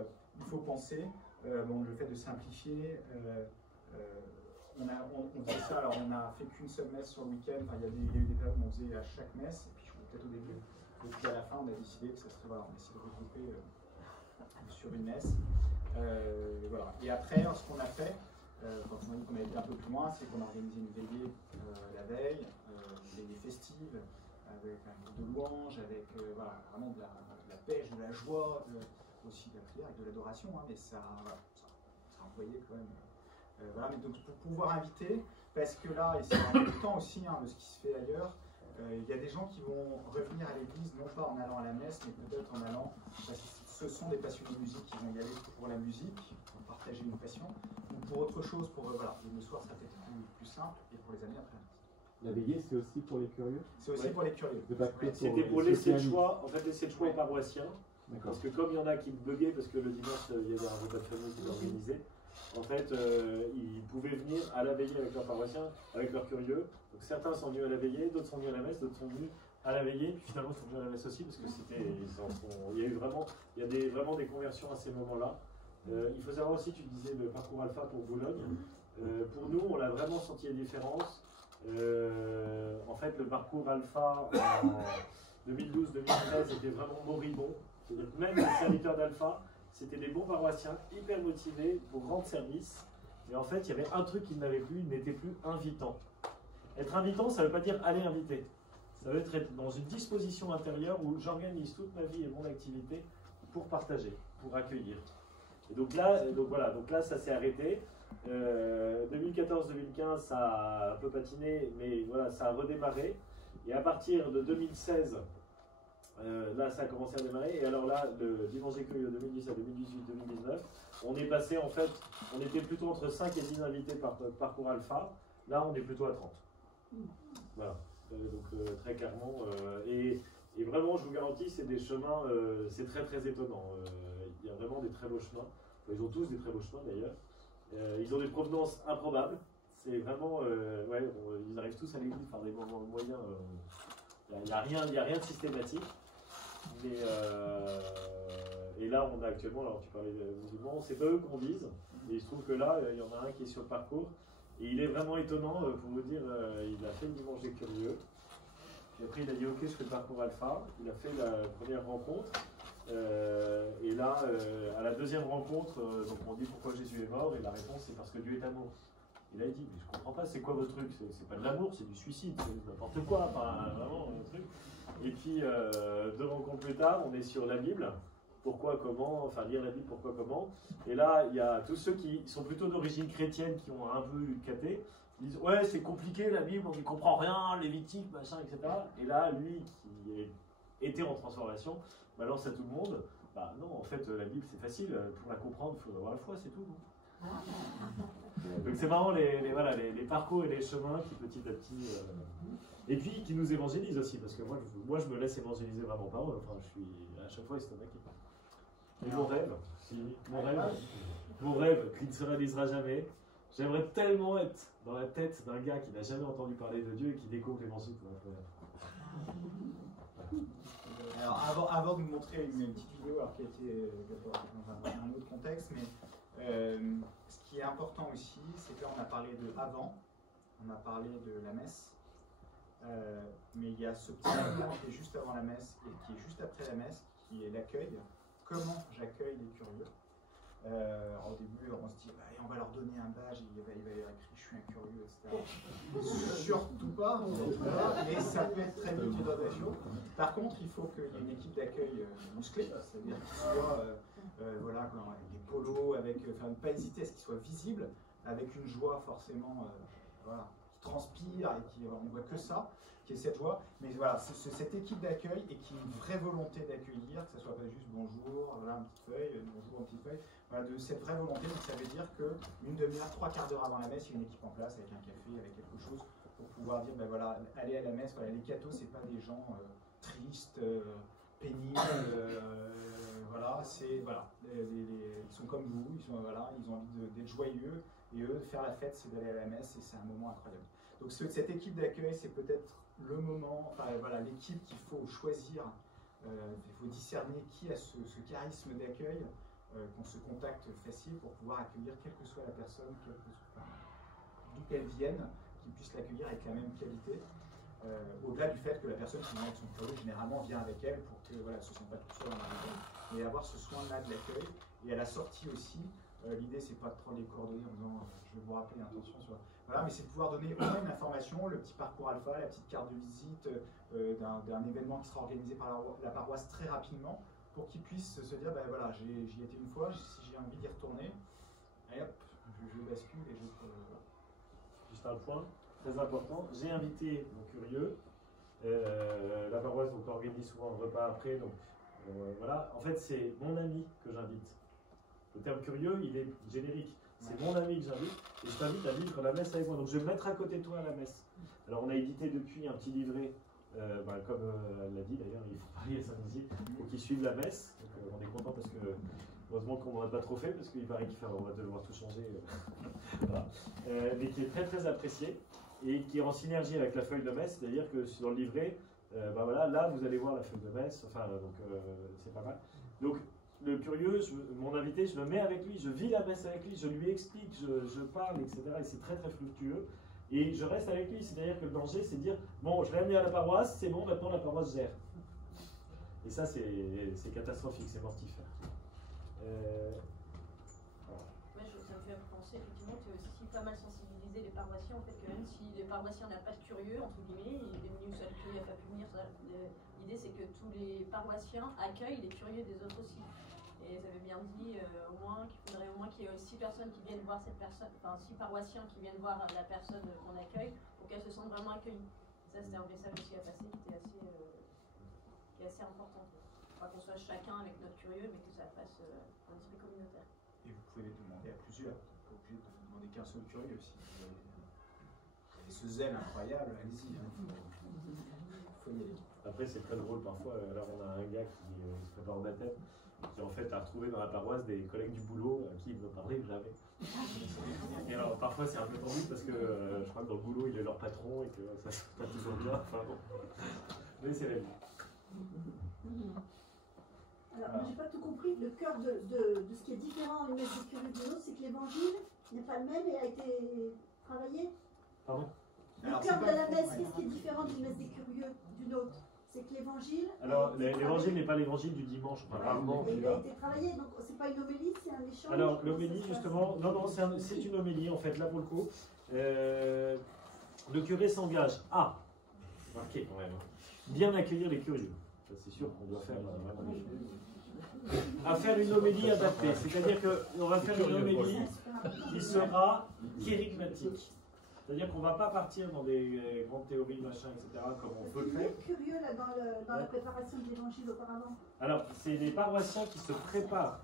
penser. Bon, le fait de simplifier, on fait ça, alors on a fait qu'une seule messe sur le week-end, enfin, il y a eu des périodes où on faisait à chaque messe, et puis peut-être au début, et puis à la fin on a décidé que ça serait, voilà, on a essayé de regrouper sur une messe. Voilà. Et après, ce qu'on a fait, quand on a dit qu'on avait été un peu plus loin, c'est qu'on a organisé une veillée la veille, une veillée festive, avec un groupe de louanges, avec voilà, vraiment de la pêche, de la joie, aussi de la prière, avec de l'adoration, hein, mais ça envoyait quand même. Voilà, mais donc pour pouvoir inviter, parce que là, et c'est un peu le temps aussi hein, de ce qui se fait ailleurs, il y a des gens qui vont revenir à l'église, non pas en allant à la messe, mais peut-être en allant, parce que ce sont des passionnés de musique qui vont y aller pour la musique, pour partager une passion, ou pour autre chose, pour voilà, le soir ça peut être plus simple, et pour les amis après. La veillée, c'est aussi pour les curieux? C'est aussi pour les curieux. C'était pour laisser le choix, en fait laisser le choix aux paroissiens, parce que comme il y en a qui buguaient, parce que le dimanche il y avait un repas de famille qui était organisé, en fait ils pouvaient venir à la veillée avec leurs paroissiens, avec leurs curieux. Donc certains sont venus à la veillée, d'autres sont venus à la messe, d'autres sont venus à la veillée, puis finalement ils sont venus à la messe aussi, parce que il y a eu vraiment, vraiment des conversions à ces moments-là. Il faut savoir aussi, tu disais le parcours alpha pour Boulogne. Pour nous, on a vraiment senti la différence. En fait, le parcours alpha en 2012-2013 était vraiment moribond. C'est-à-dire que même les serviteurs d'alpha, c'était des bons paroissiens, hyper motivés pour rendre service. Mais en fait, il y avait un truc qu'ils n'avaient plus, ils n'étaient plus invitants. Être invitant, ça ne veut pas dire aller inviter. Ça veut être dans une disposition intérieure où j'organise toute ma vie et mon activité pour partager, pour accueillir. Et donc là, ça s'est arrêté. 2014-2015, ça a un peu patiné, mais voilà, ça a redémarré. Et à partir de 2016, là, ça a commencé à démarrer. Et alors là, le dimanche d'accueil de 2010 à 2018, 2019, on est passé en fait, on était plutôt entre 5 et 10 invités par parcours alpha. Là, on est plutôt à 30. Voilà. Donc très clairement. Et vraiment, je vous garantis, c'est des chemins, c'est très très étonnant. Il y a vraiment des très beaux chemins. Enfin, ils ont tous des très beaux chemins d'ailleurs. Ils ont des provenances improbables. C'est vraiment, ouais, ils arrivent tous à l'église par des moments moyens. Il n'y a rien de systématique. Mais, et là, on a actuellement, alors tu parlais de musulmans, c'est pas eux qu'on vise. Et il se trouve que là, il y en a un qui est sur le parcours. Et il est vraiment étonnant, pour vous dire, il a fait le dimanche des curieux. Puis après, il a dit ok, je fais le parcours alpha. Il a fait la première rencontre. Et là, à la deuxième rencontre, donc on dit pourquoi Jésus est mort. Et la réponse, c'est parce que Dieu est amour. Il a dit, mais je comprends pas, c'est quoi votre truc? C'est pas de l'amour, c'est du suicide, c'est n'importe quoi, enfin, vraiment, un truc. Et puis, 2 rencontres plus tard, on est sur la Bible. Pourquoi, comment, enfin lire la Bible, pourquoi, comment. Et là, il y a tous ceux qui sont plutôt d'origine chrétienne, qui ont un peu caté, ils disent ouais, c'est compliqué la Bible, on n'y comprend rien, Lévitique, machin, etc. Et là, lui qui était en transformation, balance à tout le monde, bah non, en fait, la Bible c'est facile, pour la comprendre, il faut avoir la foi, c'est tout. Donc c'est marrant les parcours et les chemins qui petit à petit. Et puis qui nous évangélisent aussi, parce que moi je me laisse évangéliser vraiment par eux, enfin je suis à chaque fois estomaqué. Et mon rêve, qui ne se réalisera jamais, j'aimerais tellement être dans la tête d'un gars qui n'a jamais entendu parler de Dieu et qui découvre l'évangile pour la première fois. Alors avant de vous montrer une petite vidéo alors, qui a été dans un autre contexte, mais ce qui est important aussi, c'est que là on a parlé de avant, on a parlé de la messe, mais il y a ce petit moment qui est juste avant la messe et qui est juste après la messe, qui est l'accueil. Comment j'accueille les curieux. Au début, on se dit, bah, on va leur donner un badge, il va y avoir écrit je suis un curieux, etc. Surtout pas, mais ça peut être très vite une tentation. Par contre, il faut qu'il y ait une équipe d'accueil musclée, c'est-à-dire qu'ils soient voilà, avec des polos, enfin, ne pas hésiter à ce qu'ils soient visibles, avec une joie forcément voilà, qui transpire et qui on ne voit que ça. Qui est cette joie, mais voilà, c'est cette équipe d'accueil et qui a une vraie volonté d'accueillir, que ce soit pas juste bonjour, voilà, une petite feuille, bonjour, une petite feuille, voilà, de cette vraie volonté. Donc ça veut dire qu'une demi-heure, 3/4 d'heure avant la messe, il y a une équipe en place avec un café, avec quelque chose pour pouvoir dire, ben voilà, aller à la messe, voilà, les cathos, c'est pas des gens tristes, pénibles, voilà, c'est voilà, ils sont comme vous, ils ont envie d'être joyeux et eux, faire la fête, c'est d'aller à la messe et c'est un moment incroyable. Donc cette équipe d'accueil, c'est peut-être le moment, enfin voilà, l'équipe qu'il faut choisir, il faut discerner qui a ce charisme d'accueil, qu'on se contacte facile pour pouvoir accueillir quelle que soit la personne, quel que soit. d'où qu'elle vienne, qu'ils puissent l'accueillir avec la même qualité. Au-delà du fait que la personne qui vient avec son curieux, généralement vient avec elle pour que voilà, ce ne soit pas tout seul dans la maison, mais avoir ce soin-là de l'accueil. Et à la sortie aussi, l'idée c'est pas de prendre les coordonnées en disant je vais vous rappeler, attention sur. Voilà, mais c'est de pouvoir donner au moins une information, le petit parcours alpha, la petite carte de visite d'un événement qui sera organisé par la paroisse très rapidement, pour qu'ils puissent se dire ben voilà, j'y étais une fois, si j'ai envie d'y retourner, et hop, je bascule et je. Juste un point très important, j'ai invité mon curieux. La paroisse donc, organise souvent un repas après, donc voilà. En fait, c'est mon ami que j'invite. Le terme curieux, il est générique. C'est mon ami que j'invite et je t'invite à vivre la messe avec moi. Donc je vais me mettre à côté de toi à la messe. Alors on a édité depuis un petit livret, comme elle l'a dit d'ailleurs, il faut parler à Saint-Nizy pour qu'ils suivent la messe. Donc on est content parce que heureusement qu'on n'en a pas trop fait parce qu'il paraît qu'on va devoir tout changer. Voilà. Mais qui est très très apprécié et qui est en synergie avec la feuille de messe, c'est-à-dire que dans le livret, voilà, là vous allez voir la feuille de messe, enfin donc c'est pas mal. Donc le curieux, mon invité, je le mets avec lui, je vis la messe avec lui, je lui explique, je parle, etc. Et c'est très très fructueux. Et je reste avec lui, c'est-à-dire que le danger, c'est de dire, bon, je l'ai amené à la paroisse, c'est bon, maintenant la paroisse gère. Et ça, c'est catastrophique, c'est mortifère. Moi, ça me fait penser, effectivement, que aussi pas mal sensibiliser les paroissiens, en fait, que même si les paroissiens n'ont pas de curieux, entre guillemets, il est venu, ça, le curieux n'a pas pu venir, l'idée c'est que tous les paroissiens accueillent les curieux des autres aussi. Et ça avait bien dit au moins qu'il faudrait au moins qu'il y ait 6 personnes qui viennent voir cette personne, enfin 6 paroissiens qui viennent voir la personne qu'on accueille pour qu'elle se sente vraiment accueillie. Ça, c'était un message aussi à passer qui est assez important. Pas qu'on soit chacun avec notre curieux, mais que ça fasse un petit peu communautaire. Et vous pouvez les demander à plusieurs, vous n'êtes pas obligé de demander qu'un seul curieux. Si vous avez ce zèle incroyable, allez-y, il faut y aller. Après, c'est très drôle parfois. Alors, on a un gars qui se prépare en baptême, qui en fait a retrouvé dans la paroisse des collègues du boulot à qui il ne parlait jamais. Et alors, parfois, c'est un peu tendu parce que je crois que dans le boulot, il est leur patron et que ça se passe pas toujours bien. Enfin bon. Mais c'est la vie. Alors, moi, j'ai pas tout compris. Le cœur de ce qui est différent une messe des curieux de l'autre, c'est que l'évangile n'est pas le même et a été travaillé. Pardon? Le cœur de la messe, qu'est-ce qui est différent d'une messe des curieux d'une autre? C'est que l'évangile. Alors, l'évangile n'est pas l'évangile du dimanche, enfin, rarement. Et il a été travaillé, donc c'est pas une homélie, c'est un échange. Alors, l'homélie, justement, non, c'est une homélie, en fait, là pour le coup. Le curé s'engage à, marqué quand même, bien accueillir les curieux. Ça, c'est sûr qu'on doit faire à faire une homélie adaptée. C'est-à-dire qu'on va faire une homélie qui sera kérigmatique. C'est-à-dire qu'on ne va pas partir dans des grandes théories, machin, etc., comme on peut le faire. Vous êtes curieux là, dans la préparation de l'évangile auparavant? Alors, c'est les paroissiens qui se préparent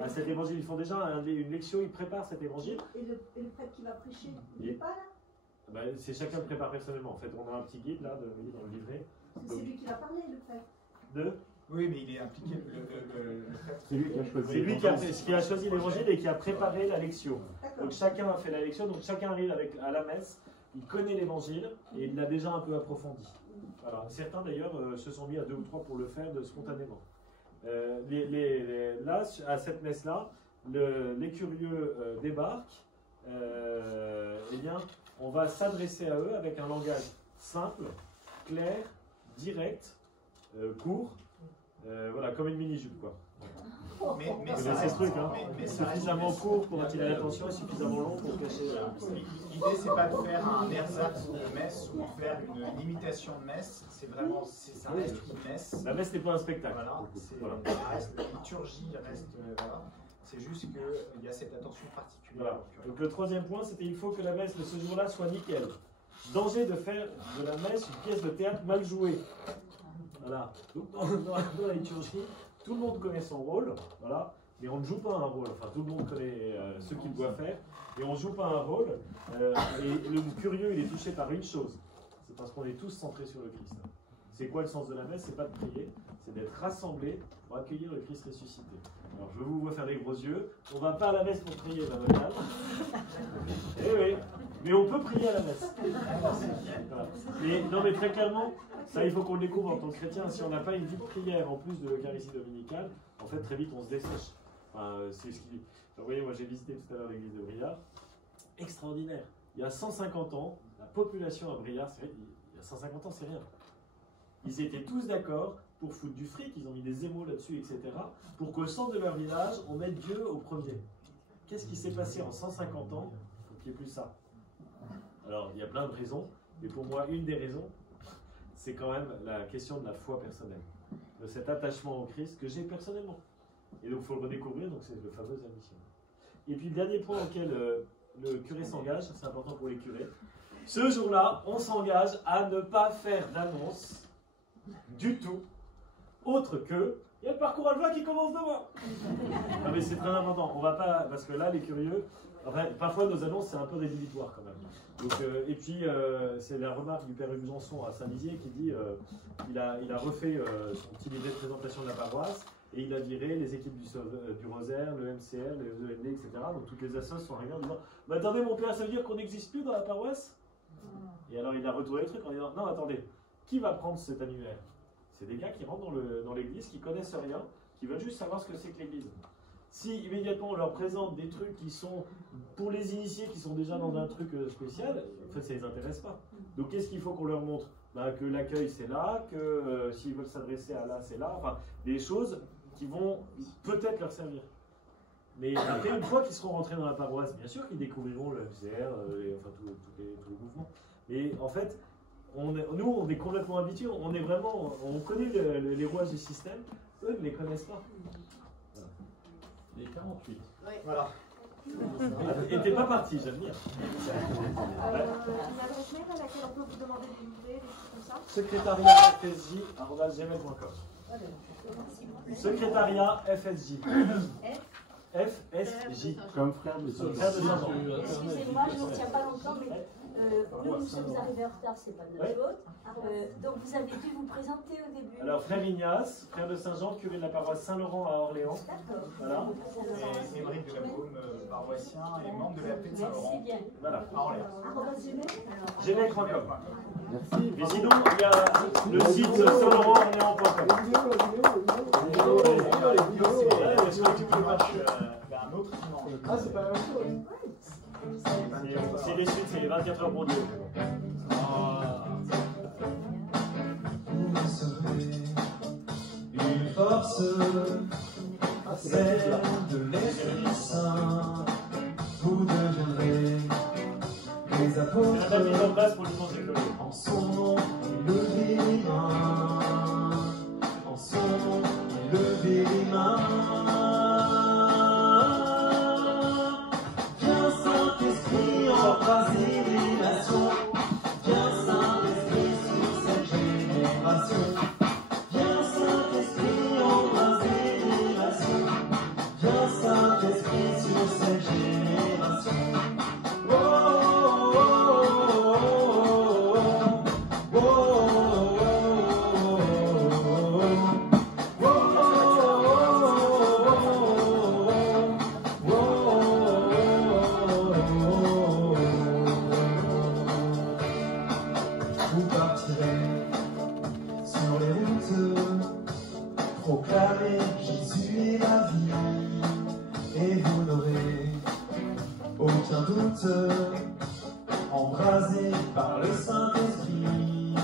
à cet évangile. Ils font déjà une lection, ils préparent cet évangile. Et le prêtre qui va prêcher, il n'est pas là? Ben, c'est chacun prépare personnellement. En fait, on a un petit guide là, dans le livret. C'est lui qui va parler, le prêtre. Oui, mais il est impliqué, le prêtre. C'est lui qui a choisi. C'est lui qui a choisi l'évangile et qui a préparé la lection. Donc chacun a fait la lection, donc chacun arrive à la messe, il connaît l'évangile et il l'a déjà un peu approfondi. Voilà. Certains d'ailleurs se sont mis à 2 ou 3 pour le faire spontanément. Là, à cette messe-là, les curieux débarquent. Eh bien, on va s'adresser à eux avec un langage simple, clair, direct, court. Voilà, comme une mini-jupe, quoi. Mais c'est ce truc, hein. Suffisamment court pour attirer l'attention et suffisamment long pour cacher. L'idée, c'est pas de faire un ersatz de messe ou de faire une imitation de messe. C'est vraiment, ça reste une messe. La messe n'est pas un spectacle. Voilà, ça reste la liturgie, reste. Voilà. C'est juste qu'il y a cette attention particulière. Voilà. Donc le troisième point, c'était il faut que la messe de ce jour-là soit nickel. Danger de faire de la messe une pièce de théâtre mal jouée. Voilà. Donc, dans la liturgie, tout le monde connaît son rôle, voilà, mais on ne joue pas un rôle. Enfin, tout le monde connaît ce qu'il doit faire, et on ne joue pas un rôle. Et le curieux, il est touché par une chose, c'est parce qu'on est tous centrés sur le Christ. C'est quoi le sens de la messe? C'est pas de prier, c'est d'être rassemblés pour accueillir le Christ ressuscité. Alors, je vous vois faire des gros yeux. On ne va pas à la messe pour prier, madame. Eh oui, mais on peut prier à la messe. Voilà. Mais, non, mais très clairement, ça, il faut qu'on le découvre en tant que chrétien. Si on n'a pas une vie de prière en plus de l'Eucharistie dominicale, en fait, très vite, on se dessèche. Enfin, c'est ce qui... Vous voyez, moi, j'ai visité tout à l'heure l'église de Briard. Extraordinaire. il y a 150 ans, la population à Briare, il y a 150 ans, c'est rien. Ils étaient tous d'accord pour foutre du fric, ils ont mis des émaux là-dessus, etc., pour qu'au centre de leur village, on mette Dieu au premier. Qu'est-ce qui s'est passé en 150 ans pour qu'il n'y ait plus ça? Alors, il y a plein de raisons, mais pour moi, une des raisons, c'est quand même la question de la foi personnelle, de cet attachement au Christ que j'ai personnellement. Et donc, il faut le redécouvrir, donc c'est le fameux la mission. Et puis, le dernier point auquel le curé s'engage, c'est important pour les curés, ce jour-là, on s'engage à ne pas faire d'annonce du tout, autre que il y a le parcours Alva qui commence demain. Non mais c'est très important, on va pas, parce que là les curieux, enfin, parfois nos annonces c'est un peu rédhibitoire quand même. Donc, et puis c'est la remarque du père Hugues Janson à Saint-Lizier qui dit il a refait son petit livret de présentation de la paroisse et il a viré les équipes du Rosaire, le MCR, le EMD, etc. Donc toutes les assos sont arrivées en disant bah, attendez mon père, ça veut dire qu'on n'existe plus dans la paroisse? Et alors il a retourné le truc en disant non attendez, qui va prendre cet annuaire? C'est des gars qui rentrent dans l'église, qui connaissent rien, qui veulent juste savoir ce que c'est que l'église. Si immédiatement on leur présente des trucs qui sont pour les initiés, qui sont déjà dans un truc spécial, en fait ça les intéresse pas. Donc qu'est-ce qu'il faut qu'on leur montre? Bah, que l'accueil c'est là, que s'ils veulent s'adresser à là c'est là, enfin des choses qui vont peut-être leur servir. Mais après une fois qu'ils seront rentrés dans la paroisse, bien sûr qu'ils découvriront le MCR, enfin tous les mouvements. Mais en fait, nous, on est complètement habitués, on connaît les rouages du système, eux ne les connaissent pas. Voilà. Les 48. Oui. Voilà. Et t'es pas parti, j'aime bien. L'adresse mail à laquelle on peut vous demander des livrets, des choses comme ça. Secrétariat fsj@gmail.com. Secrétariat FSJ. FSJ. Comme frère de Saint-Jean. Frère de Saint-Jean. Excusez-moi, je ne retiens pas longtemps, mais nous sommes arrivés en retard, c'est pas de notre faute. Donc vous avez dû vous présenter au début. Alors, frère Ignace, frère de Saint-Jean, curé de la paroisse Saint-Laurent à Orléans. D'accord. Voilà. Et Émeric de la Baume, paroissien et membre de la paix de Merci Saint-Laurent bien. Voilà. à Orléans. Gmail.com. Merci. Mais sinon, il y a le site saint-laurent-orléans.com. C'est un autre dimanche. Ah, c'est pas la même chose. C'est les suites, c'est les 24 heures pour Dieu. Vous serez une force, celle de l'Esprit Saint. Vous deviendrez des C'est apôtres. la mise en place pour le dimanche école. En son nom, levez les mains. En son nom, levez les mains. Viens Saint-Esprit embraser les nations. Viens Saint-Esprit sur cette génération. Viens Saint-Esprit embraser les nations. Viens Saint-Esprit sur cette génération. Oh, oh, oh, oh, oh, vous partirez sur les routes, proclamer Jésus est la vie, et vous n'aurez aucun doute, embrasé par le Saint-Esprit,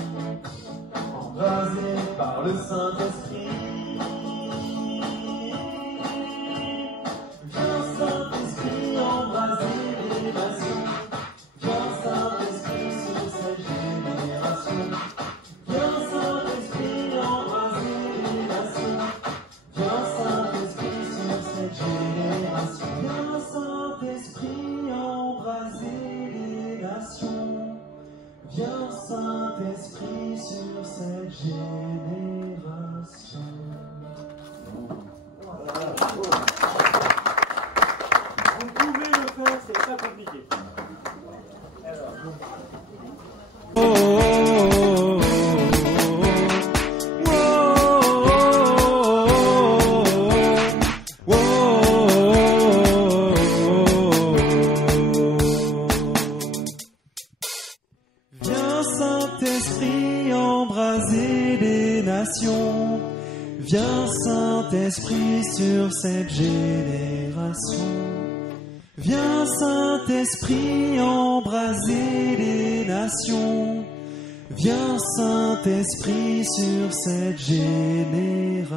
embrasé par le Saint-Esprit. Viens Saint-Esprit embraser les nations. Viens Saint-Esprit sur cette génération. Viens Saint-Esprit embraser les nations. Viens Saint-Esprit sur cette génération. Viens Saint-Esprit embraser les nations. Viens Saint-Esprit sur cette génération. Vous pouvez le faire, c'est pas compliqué. Viens Saint-Esprit embraser les nations. Viens Saint-Esprit sur cette génération. Viens Saint-Esprit embraser les nations. Viens Saint-Esprit sur cette génération.